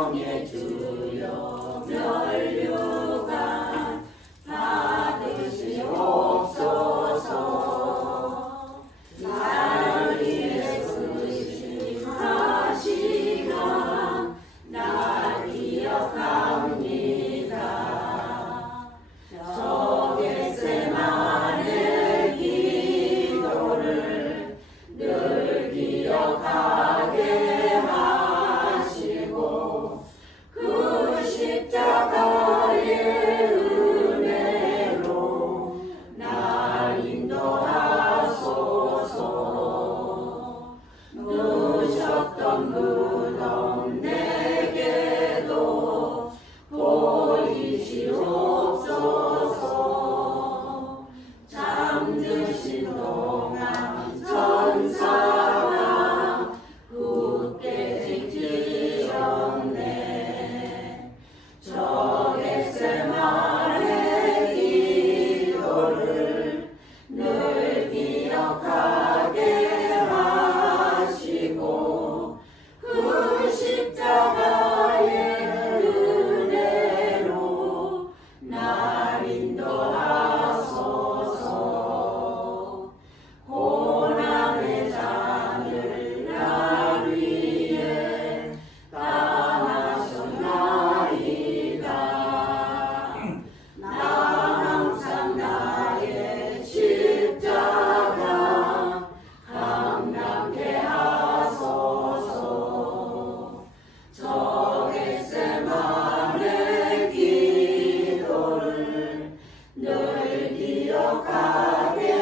성령의 주여 면류관 받으시옵소서. 나를 위해 쓰신 하시나 나 기억합니다. 저 겟세마네 기도를 늘 기억하게 하시고 그 십자가의 은혜로 날 인도하소서. 누셨던 무덤 내게도 보이시옵소서. 잠드신 동안 천사가 굳게 지키셨네. 저 겟세마네 기도를 늘 기억하게 하시고 그 십자가의 은혜로 날 인도하소서. 고난의 잔을 날 위해担하셨나이다. 나 항상 나의 십자가 감당케 하소서. 저 겟세마네 기도를 늘 기억하게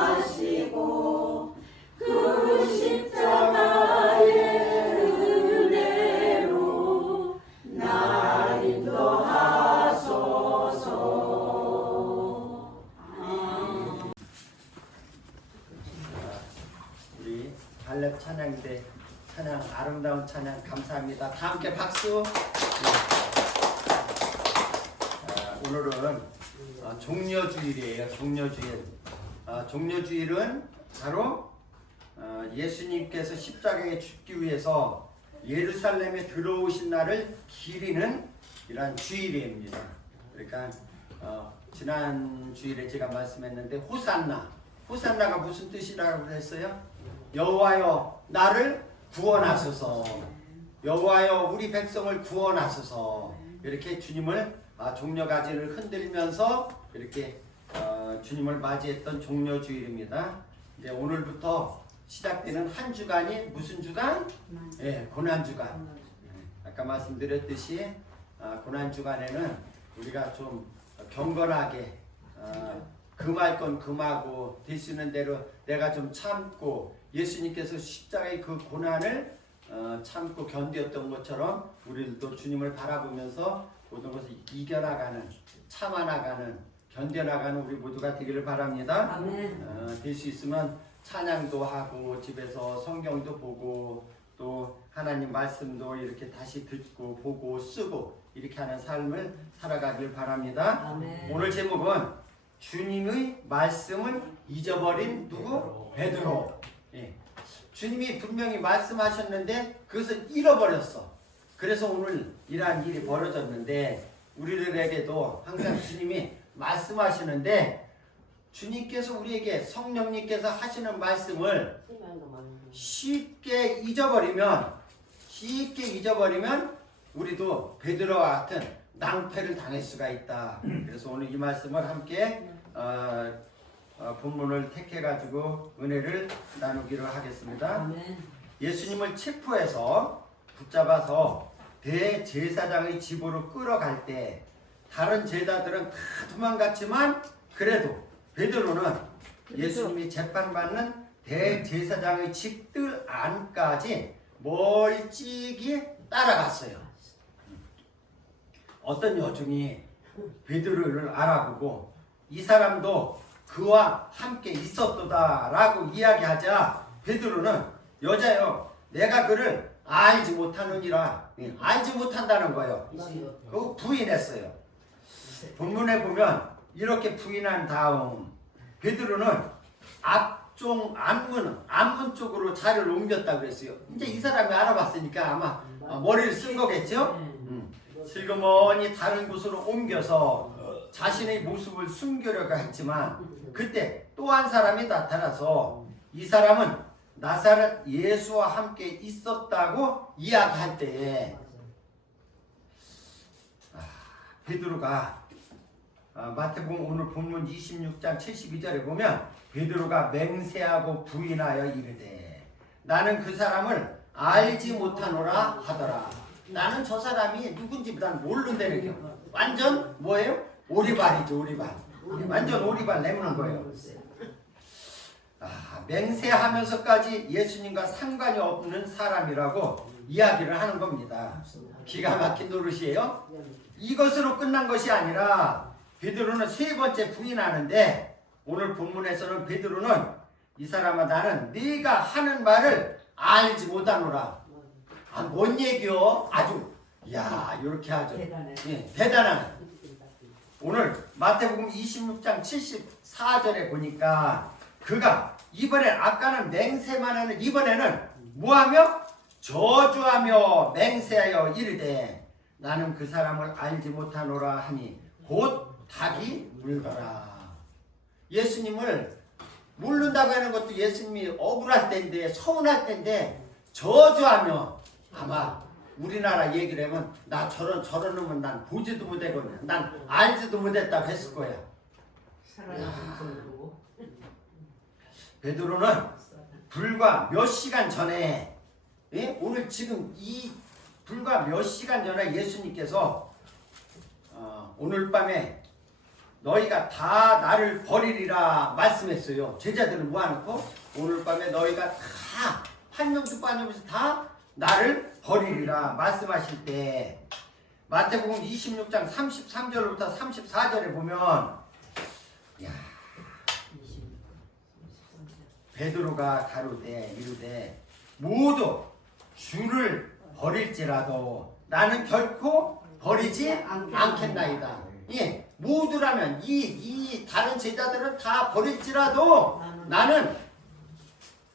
하시고 그 십자가의 은혜로 날 인도하소서. 우리 할렙 찬양대 찬양 아름다운 찬양 감사합니다. 다 함께 박수. 오늘은 종려주일이에요. 종려주일. 종려주일은 바로 예수님께서 십자가에 죽기 위해서 예루살렘에 들어오신 날을 기리는 이러한 주일입니다. 그러니까 지난 주일에 제가 말씀했는데 호산나가 무슨 뜻이라고 했어요? 여호와여 나를 구원하소서. 여호와여 우리 백성을 구원하소서. 이렇게 주님을 종려가지를 흔들면서 이렇게 주님을 맞이했던 종려주일입니다. 이제 오늘부터 시작되는 한 주간이 무슨 주간? 고난주간. 아까 말씀드렸듯이 고난주간에는 우리가 좀 경건하게 금할 건 금하고 될 수 있는 대로 내가 좀 참고 예수님께서 십자가의 그 고난을 참고 견뎠던 것처럼 우리들도 주님을 바라보면서 모든 것을 이겨나가는, 참아나가는, 견뎌나가는 우리 모두가 되기를 바랍니다. 될 수 있으면 찬양도 하고 집에서 성경도 보고 또 하나님 말씀도 이렇게 다시 듣고 보고 쓰고 이렇게 하는 삶을 살아가길 바랍니다. 오늘 제목은 주님의 말씀을 잊어버린 누구? 베드로. 주님이 분명히 말씀하셨는데 그것을 잃어버렸어. 그래서 오늘 이러한 일이 벌어졌는데 우리들에게도 항상 주님이 말씀하시는데 주님께서 우리에게 성령님께서 하시는 말씀을 쉽게 잊어버리면 우리도 베드로와 같은 낭패를 당할 수가 있다. 그래서 오늘 이 말씀을 함께 본문을 택해가지고 은혜를 나누기로 하겠습니다. 예수님을 체포해서 붙잡아서 대제사장의 집으로 끌어갈 때 다른 제자들은 다 도망갔지만 그래도 베드로는 예수님이 재판받는 대제사장의 집들 안까지 멀찍이 따라갔어요. 어떤 여종이 베드로를 알아보고 이 사람도 그와 함께 있었도다 라고 이야기하자 베드로는 여자여 내가 그를 알지 못하느니라. 알지 못한다는 거예요. 그거 부인했어요. 본문에 보면 이렇게 부인한 다음 베드로는 종 안문 쪽으로 자리를 옮겼다 그랬어요. 이제 이 사람이 알아봤으니까 아마 머리를 쓴 거겠죠? 슬그머니 다른 곳으로 옮겨서 자신의 모습을 숨기려고 했지만 그때 또 한 사람이 나타나서 이 사람은 나사렛 예수와 함께 있었다고 이야기할 때에 베드로가 마태복음 오늘 본문 26장 72절에 보면 베드로가 맹세하고 부인하여 이르되 나는 그 사람을 알지 못하노라 하더라. 나는 저 사람이 누군지 난 모른다는 게 완전 뭐예요? 오리발이죠. 오리발. 완전 오리발 내무는 거예요. 맹세하면서까지 예수님과 상관이 없는 사람이라고 이야기를 하는 겁니다. 기가 막힌 노릇이에요. 이것으로 끝난 것이 아니라 베드로는 세 번째 부인하는데 오늘 본문에서는 베드로는 이 사람아 나는 네가 하는 말을 알지 못하노라. 뭔 얘기요? 아주 이렇게 하죠. 대단한. 오늘 마태복음 26장 74절에 보니까 그가 이번엔 아까는 맹세만 하는 이번에는 뭐하며? 저주하며 맹세하여 이르되 나는 그 사람을 알지 못하노라 하니 곧 닭이 물더라. 예수님을 모른다고 하는 것도 예수님이 억울할 때인데 서운할 때인데 저주하며 아마 우리나라 얘기를 하면 나 저런 놈은 난 보지도 못하고 난 알지도 못했다고 했을 거야. 베드로는 불과 몇 시간 전에 오늘 지금 이 불과 몇 시간 전에 예수님께서 오늘 밤에 너희가 다 나를 버리리라 말씀했어요. 제자들을 모아놓고 오늘 밤에 너희가 다 한 명도 빠짐없이 다 나를 버리리라 말씀하실 때 마태복음 26장 33절부터 34절에 보면 베드로가 가로되 이르되 모두 주를 버릴지라도 나는 결코 버리지 않겠나이다. 모두라면 이 다른 제자들은 다 버릴지라도 나는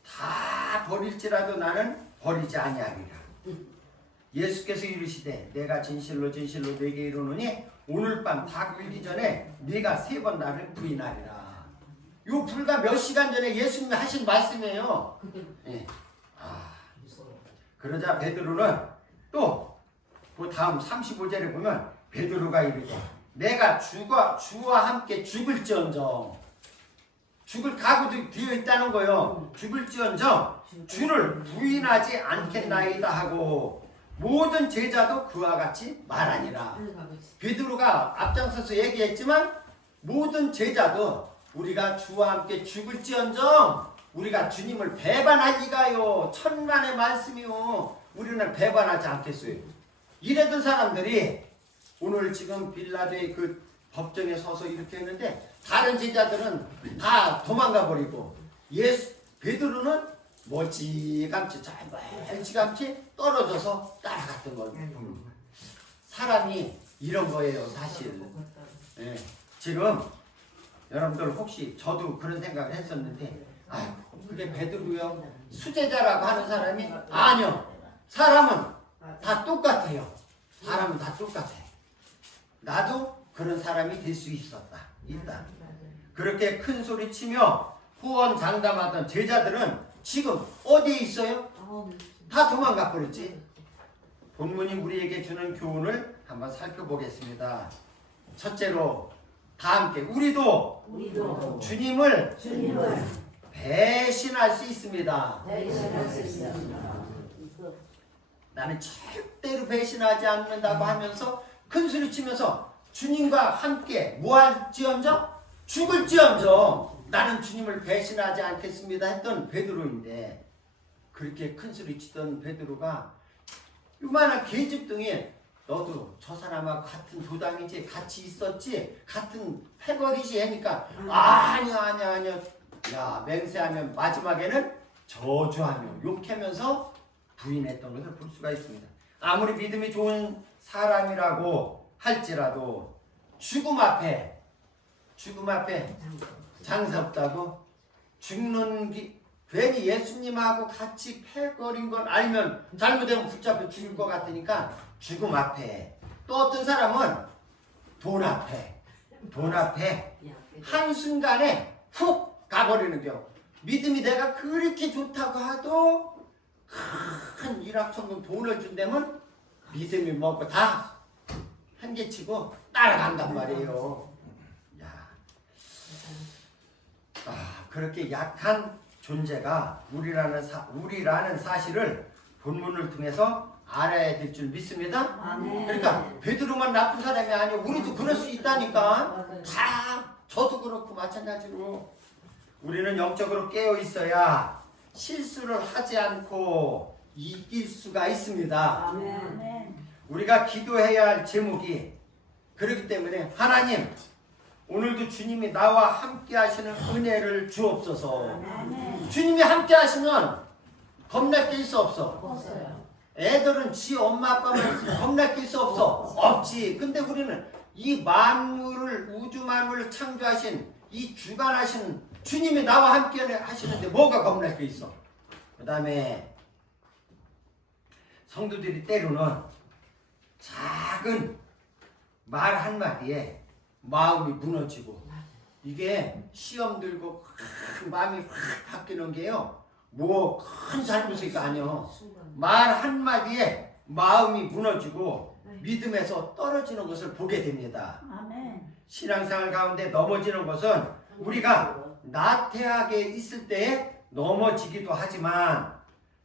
다 버릴지라도 나는 버리지 아니하리라. 예수께서 이르시되 내가 진실로 진실로 네게 이르노니 오늘 밤 다 끓기 전에 네가 3번 나를 부인하리라. 요 불과 몇 시간 전에 예수님이 하신 말씀이에요. 그러자 베드로는 또 그 다음 35절에 보면 베드로가 이르되 내가 주와 함께 죽을지언정 죽을 각오도 되어 있다는 거예요. 죽을지언정 주를 부인하지 않겠나이다 하고 모든 제자도 그와 같이 말하니라. 베드로가 앞장서서 얘기했지만 모든 제자도 우리가 주와 함께 죽을지언정 우리가 주님을 배반할 리가요. 천만의 말씀이요. 우리는 배반하지 않겠어요. 이랬던 사람들이 오늘 지금 빌라도의 그 법정에 서서 이렇게 했는데 다른 제자들은 다 도망가 버리고 베드로는 멀찌감치 떨어져서 따라갔던 거예요. 사람이 이런 거예요, 사실. 지금 여러분들 혹시 저도 그런 생각을 했었는데 그게 베드로요? 수제자라고 하는 사람이 아니요. 사람은 다 똑같아요. 사람은 다 똑같아. 나도 그런 사람이 될 수 있다. 그렇게 큰 소리 치며 후원 장담하던 제자들은 지금 어디에 있어요? 다 도망가 버렸지. 본문이 우리에게 주는 교훈을 한번 살펴보겠습니다. 첫째로 다 함께 우리도 주님을 배신할 수 있습니다. 나는 절대로 배신하지 않는다고 하면서 큰 소리 치면서 주님과 함께 뭐할지언정 죽을지언정 나는 주님을 배신하지 않겠습니다 했던 베드로인데 그렇게 큰 소리 치던 베드로가 요만한 계집등에 너도 저 사람하고 같은 조당이지 같이 있었지 같은 패거리지 하니까 아니야 야 맹세하면 마지막에는 저주하며 욕하면서 부인했던 것을 볼 수가 있습니다. 아무리 믿음이 좋은 사람이라고 할지라도 죽음 앞에 장사 없다고 죽는 괜히 예수님하고 같이 패거린 건 알면 잘못되면 붙잡혀 죽을 것 같으니까 죽음 앞에, 또 어떤 사람은 돈 앞에 한순간에 훅 가버리는 경우, 믿음이 내가 그렇게 좋다고 하도 큰 일확천금 돈을 준다면 믿음이 먹고 다 한계치고 따라간단 말이에요. 야, 그렇게 약한 존재가 우리라는 사실을 본문을 통해서 알아야 될 줄 믿습니다. 아멘. 그러니까 베드로만 나쁜 사람이 아니고 우리도 그럴 수 있다니까. 다 저도 그렇고 마찬가지로 우리는 영적으로 깨어 있어야 실수를 하지 않고 이길 수가 있습니다. 아멘. 우리가 기도해야 할 제목이 그렇기 때문에 하나님, 오늘도 주님이 나와 함께 하시는 은혜를 주옵소서. 아멘. 주님이 함께 하시면 겁날 게 있어 없어? 없어요. 애들은 지 엄마 아빠만 있으면 겁날 게 있어 없어? 없지. 근데 우리는 이 만물을, 우주 만물을 창조하신 이 주관하시는 주님이 나와 함께 하시는데 뭐가 겁날 게 있어? 그 다음에 성도들이 때로는 작은 말 한마디에 마음이 무너지고, 이게 시험 들고 마음이 확 바뀌는 게요, 뭐 큰 잘못이 아니요, 말 한마디에 마음이 무너지고 믿음에서 떨어지는 것을 보게 됩니다. 아멘. 신앙생활 가운데 넘어지는 것은 우리가 나태하게 있을 때에 넘어지기도 하지만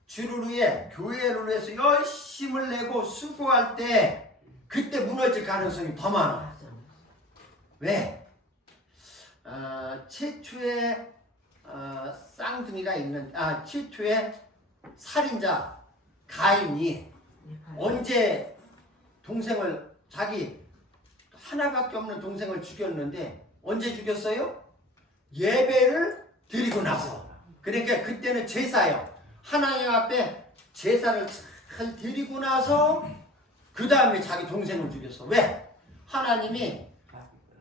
주를 위해, 교회를 위해서 열심을 내고 수고할 때 그때 무너질 가능성이 더 많아. 왜? 최초의 쌍둥이가 있는, 최초의 살인자 가인이 언제 동생을, 자기 하나밖에 없는 동생을 죽였는데 언제 죽였어요? 예배를 드리고 나서. 그러니까 그때는 제사요. 하나님 앞에 제사를 잘 드리고 나서 그 다음에 자기 동생을 죽였어. 왜? 하나님이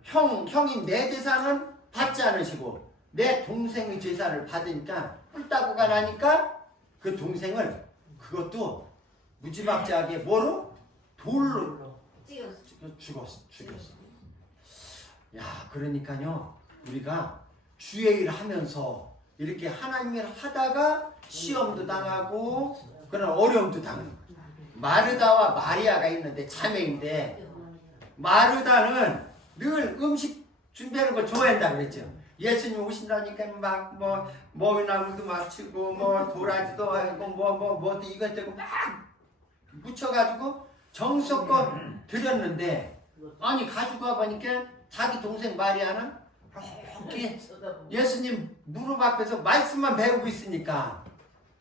형이 내 제사는 받지 않으시고 내 동생의 제사를 받으니까 뿔따구가 나니까 그 동생을, 그것도 무지막지하게 뭐로? 돌로 죽였어. 야, 그러니까요, 우리가 주의 일 하면서 이렇게 하나님 일 하다가 시험도 당하고 그런 어려움도 당하고. 마르다와 마리아가 있는데 자매인데, 마르다는 늘 음식 준비하는 걸 좋아한다 그랬죠. 예수님 오신다니까 막 머위나물도 맞추고 도라지도 하고 뭐도 이것저것 막 묻혀가지고 정성껏 드렸는데, 아니 가지고 와보니까 자기 동생 마리아는 이렇게 예수님 무릎 앞에서 말씀만 배우고 있으니까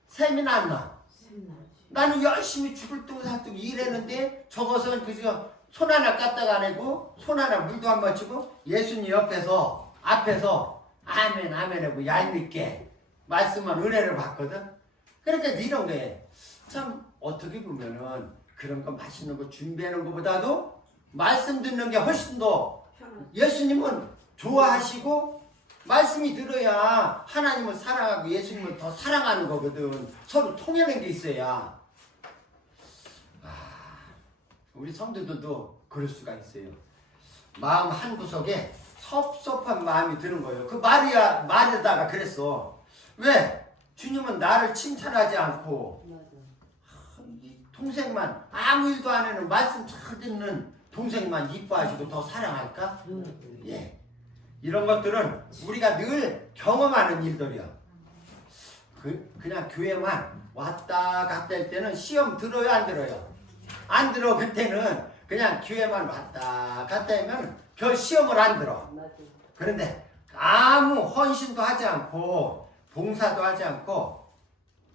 샘이 안 나. 나는 열심히 죽을 둥 살 둥 일했는데 저것은 그저 손 하나 까딱 안 해고 손 하나 물도 안 맞추고 예수님 앞에서 아멘 하고 얄밉게 말씀만 은혜를 받거든. 그러니까 이런 게 참 어떻게 보면은 그런 거 맛있는 거 준비하는 것보다도 말씀 듣는 게 훨씬 더, 예수님은 좋아하시고 말씀이 들어야 하나님을 사랑하고 예수님을 더 사랑하는 거거든. 서로 통하는 게 있어야. 우리 성도들도 그럴 수가 있어요. 마음 한 구석에 섭섭한 마음이 드는 거예요. 그 마리다가 그랬어. 왜? 주님은 나를 칭찬하지 않고 이 동생만, 아무 일도 안 하는 말씀 잘 듣는 동생만 이뻐하시고 더 사랑할까? 예. 이런 것들은 우리가 늘 경험하는 일들이야. 그냥 교회만 왔다 갔다 할 때는 시험 들어요, 안 들어요? 안 들어. 그때는 그냥 교회만 왔다 갔다 하면 별 시험을 안 들어. 그런데 아무 헌신도 하지 않고 봉사도 하지 않고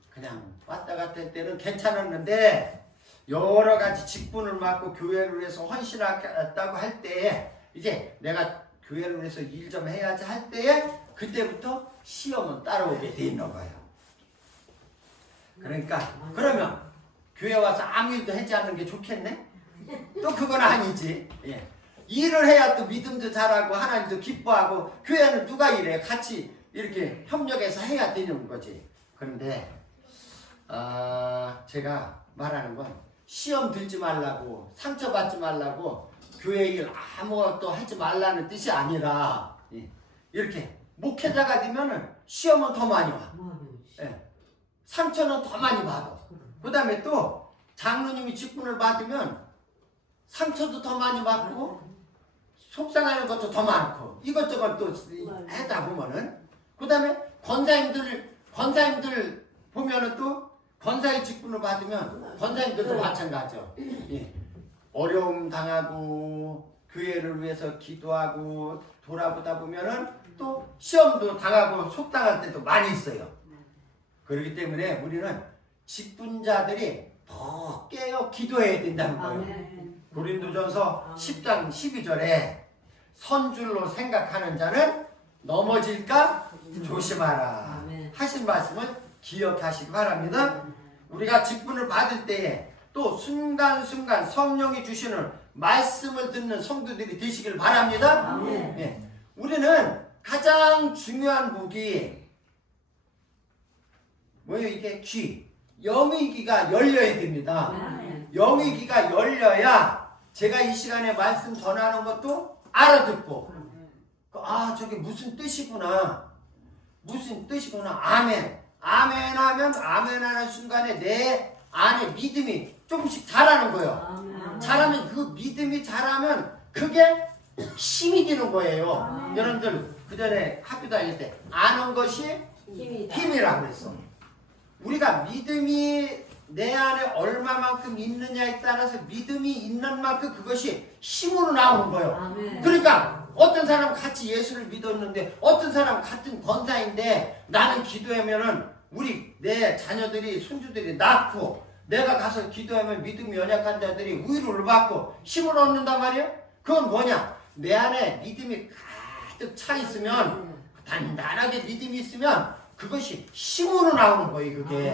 그냥 왔다 갔다 할 때는 괜찮았는데, 여러 가지 직분을 맡고 교회를 위해서 헌신하겠다고 할 때에, 이제 내가 교회를 위해서 일 좀 해야지 할 때에 그때부터 시험은 따라오게 돼 있는 거예요. 그러니까 그러면 교회 와서 아무 일도 하지 않는 게 좋겠네? 또 그건 아니지. 예. 일을 해야 또 믿음도 잘하고 하나님도 기뻐하고. 교회는 누가 일해? 같이 이렇게 협력해서 해야 되는 거지. 그런데 제가 말하는 건 시험 들지 말라고, 상처받지 말라고, 교회 일 아무것도 하지 말라는 뜻이 아니라, 이렇게 목회자가 되면은 시험은 더 많이 와. 예. 상처는 더 많이 받아. 그 다음에 또 장로님이 직분을 받으면 상처도 더 많이 받고 속상하는 것도 더 많고 이것저것 또 하다 보면은, 그 다음에 권사님들 보면은 또 권사의 직분을 받으면 권사님들도 마찬가지죠. 예. 어려움 당하고 교회를 위해서 기도하고 돌아보다 보면은 또 시험도 당하고 속당할 때도 많이 있어요. 그렇기 때문에 우리는 직분자들이 더 깨어 기도해야 된다는 거예요. 고린도전서 10장 12절에 선줄로 생각하는 자는 넘어질까 조심하라 하신 말씀을 기억하시기 바랍니다. 우리가 직분을 받을 때에 또 순간순간 성령이 주시는 말씀을 듣는 성도들이 되시길 바랍니다. 네. 우리는 가장 중요한 무기 뭐예요? 이게 귀, 영의 귀가 열려야 됩니다. 영의 귀가 열려야 제가 이 시간에 말씀 전하는 것도 알아듣고, 저게 무슨 뜻이구나, 무슨 뜻이구나, 아멘, 아멘 하면 아멘 하는 순간에 내 안에 믿음이 조금씩 자라는 거예요. 자라면 그 믿음이 자라면 그게 힘이 되는 거예요. 여러분들 그 전에 학교 다닐 때 아는 것이 힘이라고 그랬어. 우리가 믿음이 내 안에 얼마만큼 있느냐에 따라서 믿음이 있는 만큼 그것이 힘으로 나오는 거예요. 그러니까 어떤 사람은 같이 예수를 믿었는데 어떤 사람은 같은 권사인데 나는 기도하면은 내 자녀들이 손주들이 낳고 내가 가서 기도하면 믿음이 연약한 자들이 위로를 받고 힘을 얻는단 말이에요. 그건 뭐냐? 내 안에 믿음이 가득 차 있으면, 단단하게 믿음이 있으면 그것이 힘으로 나오는 거예요. 그게.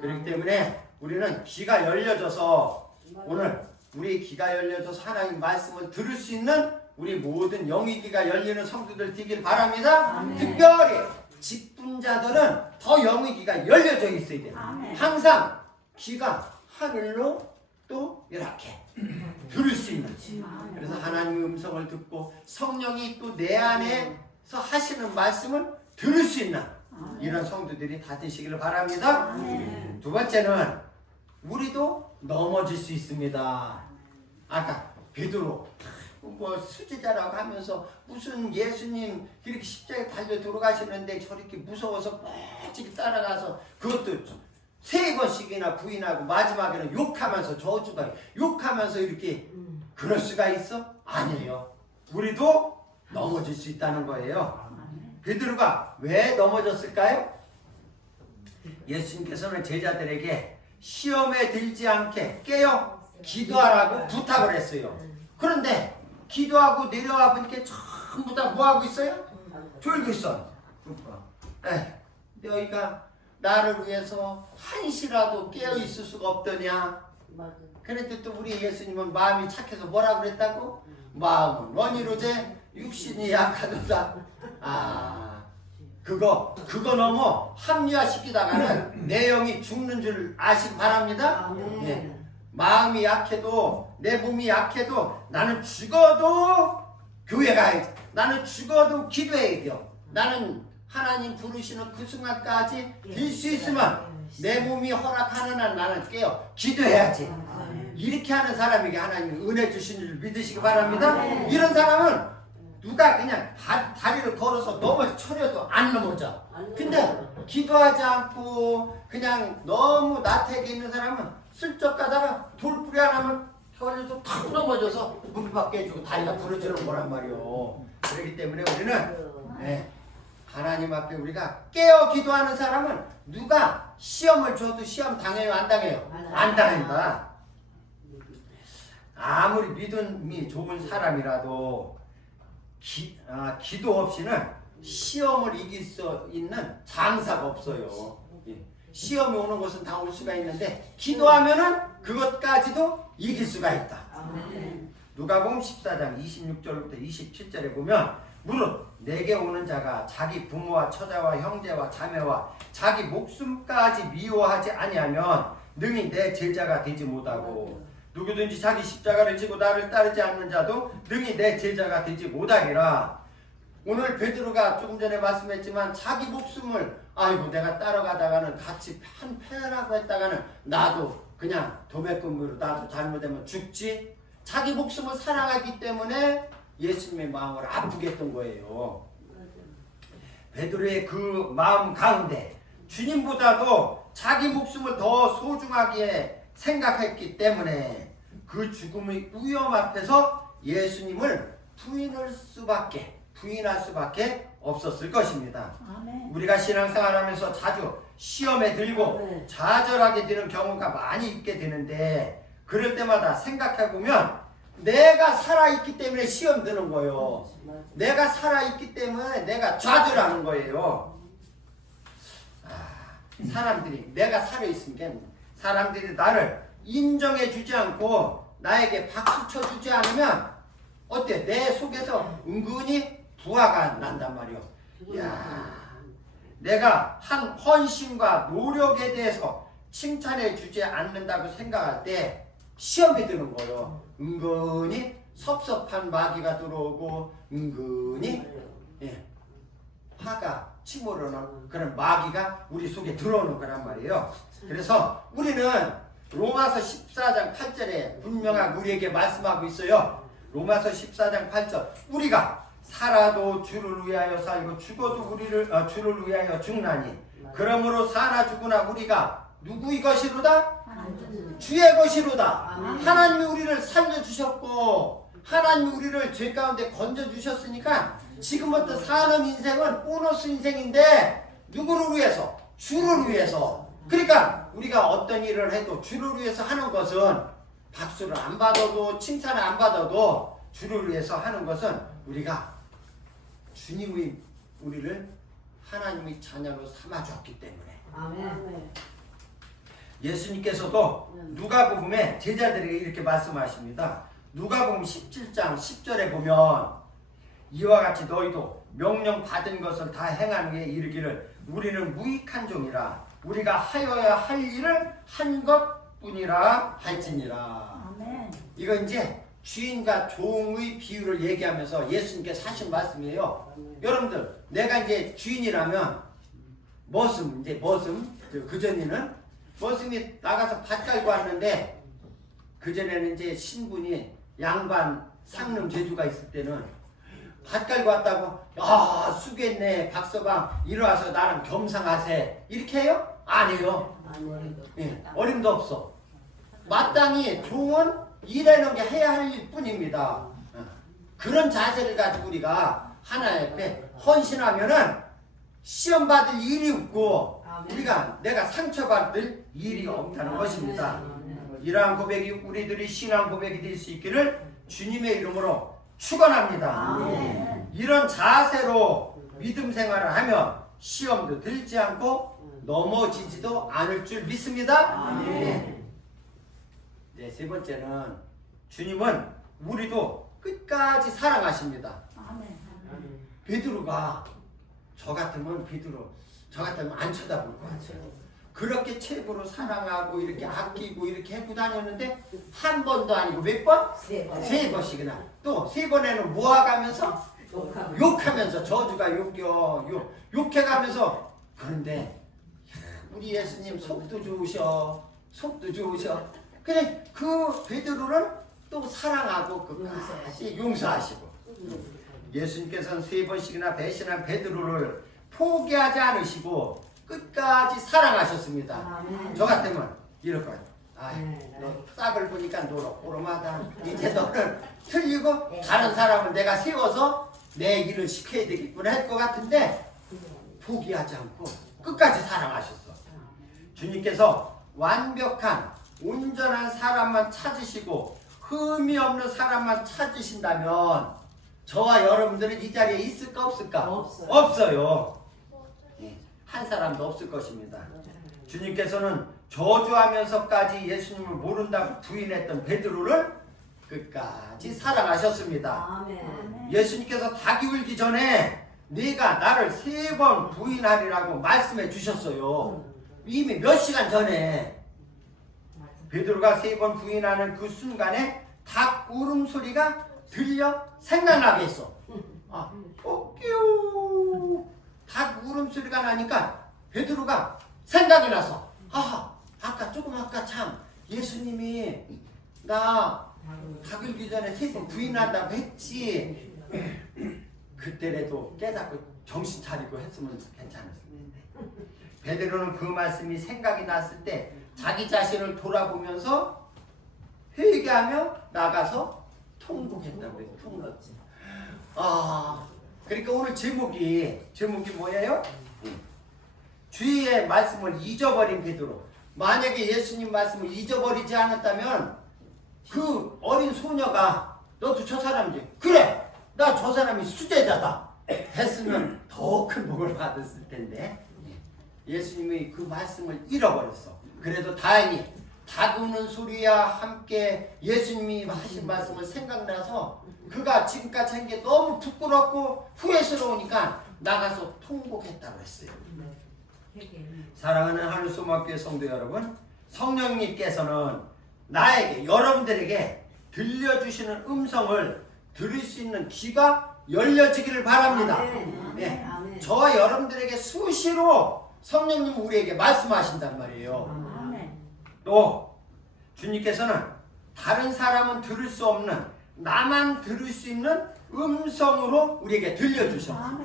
그렇기 때문에 우리는 귀가 열려져서, 오늘 우리 귀가 열려져서 하나님 말씀을 들을 수 있는 우리 모든 영의 귀가 열리는 성도들 되길 바랍니다. 특별히 직분자들은 더 영의 귀가 열려져 있어야 돼요. 항상 귀가 하늘로 또 이렇게 들을 수 있는, 그래서 하나님의 음성을 듣고 성령이 또 내 안에서 하시는 말씀을 들을 수 있는 이런 성도들이 다 되시기를 바랍니다. 두 번째는 우리도 넘어질 수 있습니다. 아까 베드로 수제자라고 하면서 무슨 예수님 이렇게 십자가에 달려 들어가시는데 저렇게 무서워서 빽찍이 따라가서 그것도 3번씩이나 부인하고 마지막에는 욕하면서, 저주가 욕하면서 이렇게 그럴 수가 있어? 아니에요. 우리도 넘어질 수 있다는 거예요. 베드로가 왜 넘어졌을까요? 예수님께서는 제자들에게 시험에 들지 않게 깨어 기도하라고 부탁을 했어요. 그런데 기도하고 내려와 보니까 전부 다 뭐하고 있어요? 졸고 있어. 너희가 나를 위해서 한시라도 깨어 있을 수가 없더냐. 그런데 또 우리 예수님은 마음이 착해서 뭐라고 그랬다고? 마음은 원이로되 육신이 약하도다. 그거 너무 합리화시키다가는 내 영이 죽는 줄 아시기 바랍니다. 마음이 약해도, 내 몸이 약해도 나는 죽어도 교회 가야지. 나는 죽어도 기도해야 돼요. 나는 하나님 부르시는 그 순간까지 될 수 있으면 내 몸이 허락하는 한 나는 깨어 기도해야지. 이렇게 하는 사람에게 하나님이 은혜 주신 줄 믿으시기 바랍니다. 이런 사람은 누가 그냥 다리를 걸어서 넘어쳐려도 안 넘어져. 근데 기도하지 않고 그냥 너무 나태하게 있는 사람은 슬쩍 가다가 돌뿌리 하나만 걸려서 탁 넘어져서 무릎 깨지고 다리가 부러지는 거란 말이요. 그렇기 때문에 우리는 하나님 앞에 우리가 깨어 기도하는 사람은 누가 시험을 줘도 시험 당해요, 안 당해요? 안 당한다. 아무리 믿음이 좋은 사람이라도 기도 없이는 시험을 이길 수 있는 장사가 없어요. 시험이 오는 것은 다 올 수가 있는데 기도하면은 그것까지도 이길 수가 있다. 누가복음 14장 26절부터 27절에 보면 무릇 내게 오는 자가 자기 부모와 처자와 형제와 자매와 자기 목숨까지 미워하지 아니하면 능히 내 제자가 되지 못하고 누구든지 자기 십자가를 지고 나를 따르지 않는 자도 능히 내 제자가 되지 못하리라. 오늘 베드로가 조금 전에 말씀했지만 자기 목숨을 아이고 내가 따라가다가는 같이 패라고 했다가는 나도 그냥 도매금으로 나도 잘못되면 죽지. 자기 목숨을 사랑하기 때문에 예수님의 마음을 아프게 했던 거예요. 베드로의 그 마음 가운데 주님보다도 자기 목숨을 더 소중하게 생각했기 때문에 그 죽음의 위험 앞에서 예수님을 부인할 수밖에 없었을 것입니다. 아멘. 우리가 신앙생활하면서 자주 시험에 들고 좌절하게 되는 경우가 많이 있게 되는데 그럴 때마다 생각해보면 내가 살아있기 때문에 시험 드는 거예요. 내가 살아있기 때문에 내가 좌절하는 거예요. 사람들이 내가 살아있으니까 사람들이 나를 인정해주지 않고 나에게 박수 쳐주지 않으면 어때? 내 속에서 은근히 부하가 난단 말이요. 야, 내가 한 헌신과 노력에 대해서 칭찬해 주지 않는다고 생각할 때 시험이 드는 거예요. 은근히 섭섭한 마귀가 들어오고 은근히 화가 치밀어오는 그런 마귀가 우리 속에 들어오는 거란 말이에요. 그래서 우리는 로마서 14장 8절에 분명하게 우리에게 말씀하고 있어요. 로마서 14장 8절 우리가 살아도 주를 위하여 살고 죽어도 주를 위하여 죽나니 그러므로 살아 죽으나 우리가 누구의 것이로다? 주의 것이로다. 하나님이 우리를 살려주셨고 하나님이 우리를 죄 가운데 건져주셨으니까 지금부터 사는 인생은 보너스 인생인데 누구를 위해서? 주를 위해서. 그러니까 우리가 어떤 일을 해도 주를 위해서 하는 것은 박수를 안 받아도 칭찬을 안 받아도 주를 위해서 하는 것은 우리가 주님의 우리를 하나님의 자녀로 삼아주었기 때문에 아멘. 예수님께서도 누가복음에 제자들에게 이렇게 말씀하십니다. 누가복음 17장 10절에 보면 이와 같이 너희도 명령 받은 것을 다 행한 후에 이르기를 우리는 무익한 종이라 우리가 하여야 할 일을 한 것뿐이라 할지니라. 아멘. 이거 이제 주인과 종의 비유를 얘기하면서 예수님께서 하신 말씀이에요. 여러분들 내가 이제 주인이라면 그전에는 머슴이 나가서 밭 갈고 왔는데 그전에는 이제 신분이 양반 상름 제주가 있을 때는 밭 갈고 왔다고 수고했네 박서방 일어나서 나랑 겸상하세 이렇게 해요? 아니에요. 어림도 없어. 마땅히 종은 일하는 게 해야 할 일뿐입니다. 그런 자세를 가지고 우리가 하나님 앞에 헌신하면은 시험 받을 일이 없고 우리가 내가 상처받을 일이 없다는 것입니다. 이러한 고백이 우리들이 신앙 고백이 될 수 있기를 주님의 이름으로 축원합니다. 아멘. 이런 자세로 믿음 생활을 하면 시험도 들지 않고 넘어지지도 않을 줄 믿습니다. 네, 세 번째는 주님은 우리도 끝까지 사랑하십니다. 아멘. 베드로가 저 같으면 안 쳐다볼 것 같아요. 그렇게 최고로 사랑하고 이렇게 아끼고 이렇게 해고 다녔는데 한 번도 아니고 몇 번? 세 번씩이나. 또 세 번에는 모아가면서 욕하면서 저주가 욕해가면서. 그런데 우리 예수님 속도 좋으셔. 근데 그 베드로를 또 사랑하고 끝까지 용서하시고 예수님께서는 세 번씩이나 배신한 베드로를 포기하지 않으시고 끝까지 사랑하셨습니다. 저 같으면 이럴 거예요. 너 싹을 보니까 노릇노릇하다. 이제 너는 틀리고 다른 사람을 내가 세워서 내 일을 시켜야 되겠구나 할 것 같은데 포기하지 않고 끝까지 사랑하셨어. 주님께서 완벽한 온전한 사람만 찾으시고 흠이 없는 사람만 찾으신다면 저와 여러분들은 이 자리에 있을까 없을까? 없어요. 한 사람도 없을 것입니다. 주님께서는 저주하면서까지 예수님을 모른다고 부인했던 베드로를 끝까지 사랑하셨습니다. 아멘. 예수님께서 닭이 울기 전에 네가 나를 3번 부인하리라고 말씀해 주셨어요. 이미 몇 시간 전에. 베드로가 3번 부인하는 그 순간에 닭 울음소리가 들려 생각나게 했어. 닭 울음소리가 나니까 베드로가 생각이 나서 아까 참 예수님이 나 닭 울기 전에 3번 부인한다고 했지. 그때라도 깨닫고 정신 차리고 했으면 괜찮았을 텐데. 베드로는 그 말씀이 생각이 났을 때 자기 자신을 돌아보면서 회개하며 나가서 통곡했다고 해요. 통곡. 그러니까 오늘 제목이 뭐예요? 주의 말씀을 잊어버린 베드로. 만약에 예수님 말씀을 잊어버리지 않았다면 그 어린 소녀가 너도 저 사람이지? 그래! 나 저 사람이 수제자다! 했으면 더 큰 복을 받았을 텐데 예수님이 그 말씀을 잃어버렸어. 그래도 다행히 닭 우는 소리와 함께 예수님이 하신 말씀을 생각나서 그가 지금까지 한 게 너무 부끄럽고 후회스러우니까 나가서 통곡했다고 했어요. 사랑하는 하늘소망교회 성도 여러분, 성령님께서는 나에게, 여러분들에게 들려주시는 음성을 들을 수 있는 귀가 열려지기를 바랍니다. 네. 저와 여러분들에게 수시로 성령님 우리에게 말씀하신단 말이에요. 또 주님께서는 다른 사람은 들을 수 없는, 나만 들을 수 있는 음성으로 우리에게 들려주셨어요.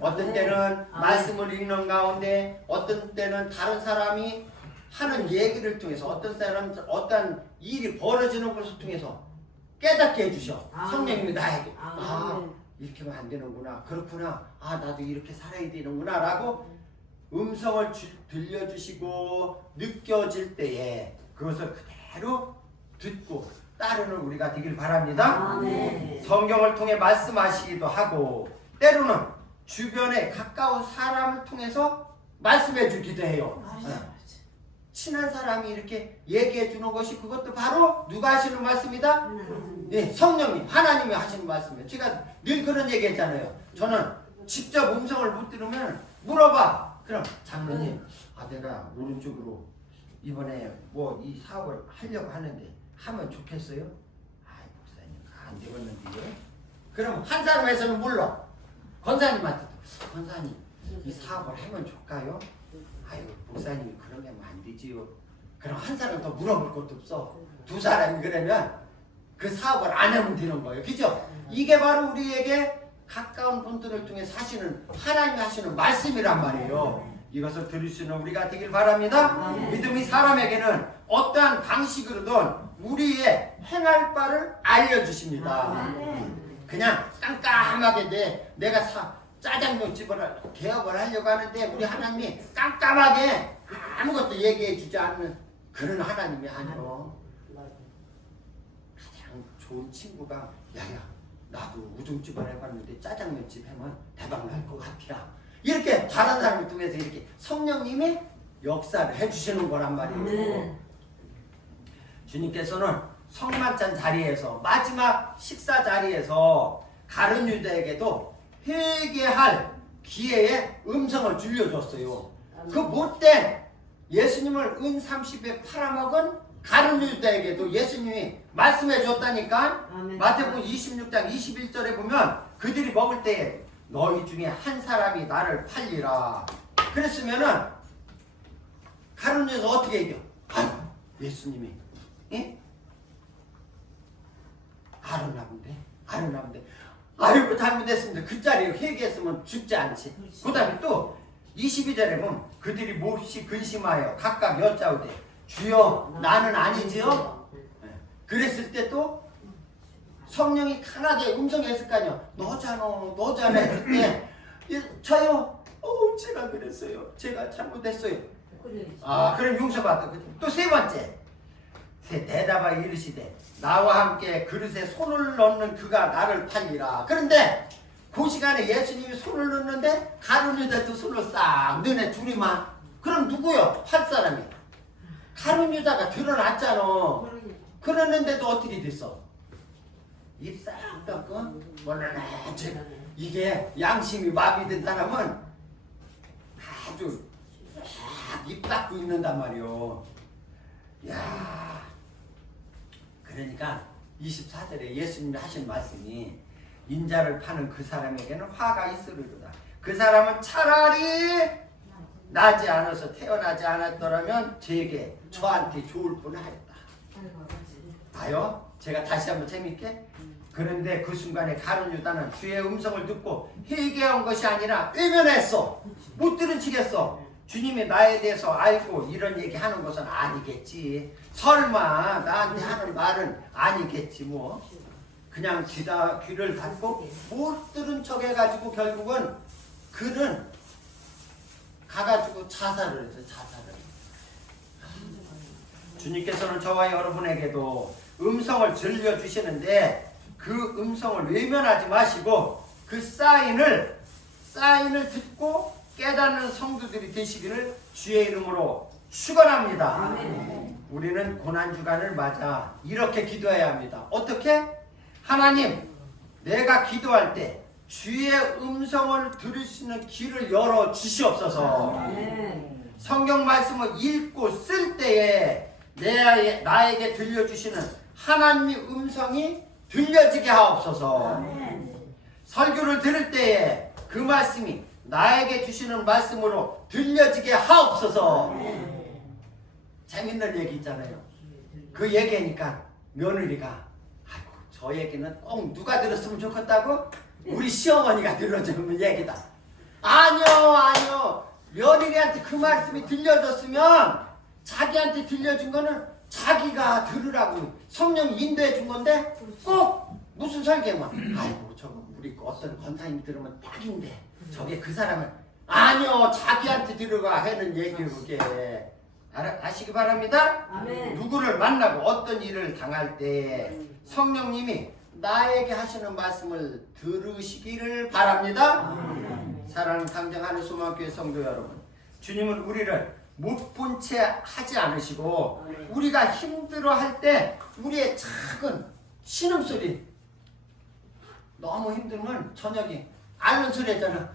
어떤 때는 말씀을 읽는 가운데, 어떤 때는 다른 사람이 하는 얘기를 통해서, 어떤 사람 어떤 일이 벌어지는 것을 통해서 깨닫게 해주셔. 성령님이 나에게 이렇게 하면 안 되는구나, 그렇구나, 나도 이렇게 살아야 되는구나 라고 음성을 들려주시고 느껴질 때에 그것을 그대로 듣고 따르는 우리가 되길 바랍니다. 성경을 통해 말씀하시기도 하고 때로는 주변에 가까운 사람을 통해서 말씀해 주기도 해요. 친한 사람이 이렇게 얘기해 주는 것이, 그것도 바로 누가 하시는 말씀이다? 네, 성령님, 하나님이 하시는 말씀이에요. 제가 늘 그런 얘기 했잖아요. 저는 직접 음성을 못 들으면 물어봐. 그럼 장로님, 내가 오른쪽으로 이번에 뭐 이 사업을 하려고 하는데 하면 좋겠어요? 목사님 안 되겠는데요? 그럼 한 사람에서는 물러. 권사님한테, 권사님 이 사업을 하면 좋을까요? 목사님이 그러면 안 되지요. 그럼 한 사람 더 물어볼 것도 없어. 두 사람이 그러면 그 사업을 안 하면 되는 거예요. 그죠? 이게 바로 우리에게 가까운 분들을 통해 하시는, 하나님이 하시는 말씀이란 말이에요. 이것을 들을 수 있는 우리가 되길 바랍니다. 믿음이 사람에게는 어떠한 방식으로든 우리의 행할 바를 알려주십니다. 그냥 깜깜하게 내가 짜장면집을 개업을 하려고 하는데 우리 하나님이 깜깜하게 아무것도 얘기해 주지 않는 그런 하나님이 아니요. 가장 좋은 친구가 야야 나도 우동집을 해봤는데 짜장면집 하면 대박 날 것 같더라. 이렇게 다른 사람을 통해서 이렇게 성령님이 역사를 해주시는 거란 말이에요. 주님께서는 성만찬 자리에서, 마지막 식사 자리에서 가룟 유다에게도 회개할 기회에 음성을 들려줬어요. 그 못된 예수님을 은 30에 팔아먹은 가룟 유다에게도 예수님이 말씀해 줬다니까. 마태복음 26장 21절에 보면 그들이 먹을 때에 너희 중에 한 사람이 나를 팔리라. 그랬으면은 가룟 유다가 어떻게 얘기해? 예수님이 알았나 본데. 아이고 잘못했습니다. 그 자리에 회개했으면 죽지 않지. 그 다음에 또 22절에 보면 그들이 몹시 근심하여 각각 여짜오되 주여 나는 아니지요. 그랬을 때 또 성령이 강하게 음성했을 거 아니요. 너잖아 그때 저요 제가 그랬어요. 제가 잘못했어요. 그럼 용서받아. 또 세 번째 대답하여 이르시되 나와 함께 그릇에 손을 넣는 그가 나를 팔리라. 그런데 그 시간에 예수님이 손을 넣는데 가룟 유다도 손을 싹 너네 둘이만. 그럼 누구요? 팔 사람이 가룟 유다가 드러났잖아. 그러는데도 어떻게 됐어? 입 싹 닦고 원래 이게 양심이 마비된 사람은 아주 입 닦고 있는단 말이요. 야, 그러니까 24절에 예수님이 하신 말씀이 인자를 파는 그 사람에게는 화가 있으리로다. 그 사람은 차라리 나지 않아서 태어나지 않았더라면 저한테 좋을 뻔하였다. 봐요. 제가 다시 한번 재밌게. 그런데 그 순간에 가룟 유다는 주의 음성을 듣고 회개한 것이 아니라 외면했어. 못 들은 척했어. 주님이 나에 대해서 알고 이런 얘기 하는 것은 아니겠지. 설마 나한테 하는 말은 아니겠지 뭐. 그냥 귀를 닫고 못 들은 척 해가지고 결국은 그는 가가지고 자살을 해서 자살을. 주님께서는 저와 여러분에게도 음성을 들려주시는데 그 음성을 외면하지 마시고 그 사인을 듣고 깨닫는 성도들이 되시기를 주의 이름으로 축원합니다. 아멘. 우리는 고난주간을 맞아 이렇게 기도해야 합니다. 어떻게? 하나님, 내가 기도할 때 주의 음성을 들을 수 있는 귀를 열어 주시옵소서. 아멘. 성경 말씀을 읽고 쓸 때에 나에게 들려주시는 하나님의 음성이 들려지게 하옵소서. 아멘. 설교를 들을 때에 그 말씀이 나에게 주시는 말씀으로 들려지게 하옵소서. 재밌는 얘기 있잖아요. 그 얘기니까 며느리가 아이고 저 얘기는 꼭 누가 들었으면 좋겠다고? 우리 시어머니가 들어주는 얘기다. 아니요. 며느리한테 그 말씀이 들려졌으면 자기한테 들려준 거는 자기가 들으라고 성령이 인도해 준 건데 꼭 무슨 설교만 아이고 저거 우리 어떤 권사님이 들으면 딱인데 저게 그 사람은 아니요 자기한테 들어가 하는 얘기로 그게 아시기 바랍니다. 아멘. 누구를 만나고 어떤 일을 당할 때 성령님이 나에게 하시는 말씀을 들으시기를 바랍니다. 아멘. 사랑하는 당정하는 소망교회 성도 여러분, 주님은 우리를 못 본 채 하지 않으시고 우리가 힘들어할 때 우리의 작은 신음소리, 너무 힘들면 저녁에 앓는 소리 했잖아.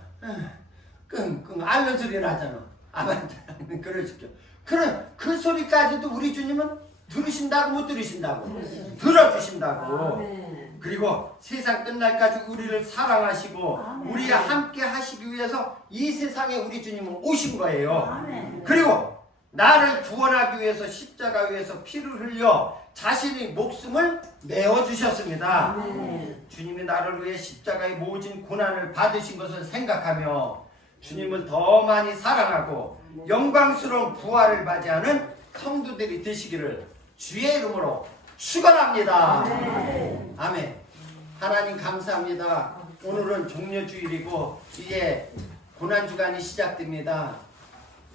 끙끙 앓는 소리 나잖아. 아마한테는 그러시죠. 그 소리까지도 우리 주님은 들으신다고 못 들으신다고? 들어주신다고. 아멘. 그리고 세상 끝날까지 우리를 사랑하시고 아멘. 우리와 함께 하시기 위해서 이 세상에 우리 주님은 오신 거예요. 아멘. 그리고 나를 구원하기 위해서 십자가 위에서 피를 흘려 자신의 목숨을 내어주셨습니다. 아멘. 주님이 나를 위해 십자가의 모진 고난을 받으신 것을 생각하며 주님을 더 많이 사랑하고 영광스러운 부활을 맞이하는 성도들이 되시기를 주의 이름으로 축원합니다. 아멘. 하나님 감사합니다. 오늘은 종려주일이고 이제 고난주간이 시작됩니다.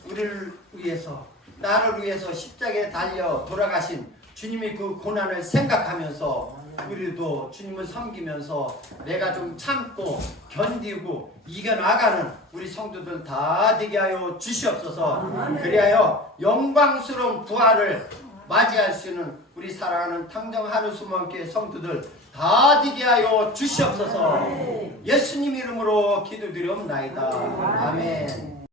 우리를 위해서 나를 위해서 십자가에 달려 돌아가신 주님이 그 고난을 생각하면서 우리도 주님을 섬기면서 내가 좀 참고 견디고 이겨나가는 우리 성도들 다 되게 하여 주시옵소서. 그리하여 영광스러운 부활을 맞이할 수 있는 우리 사랑하는 탕정하루수목교회 성도들 다 되게 하여 주시옵소서. 예수님 이름으로 기도드리옵나이다. 아멘.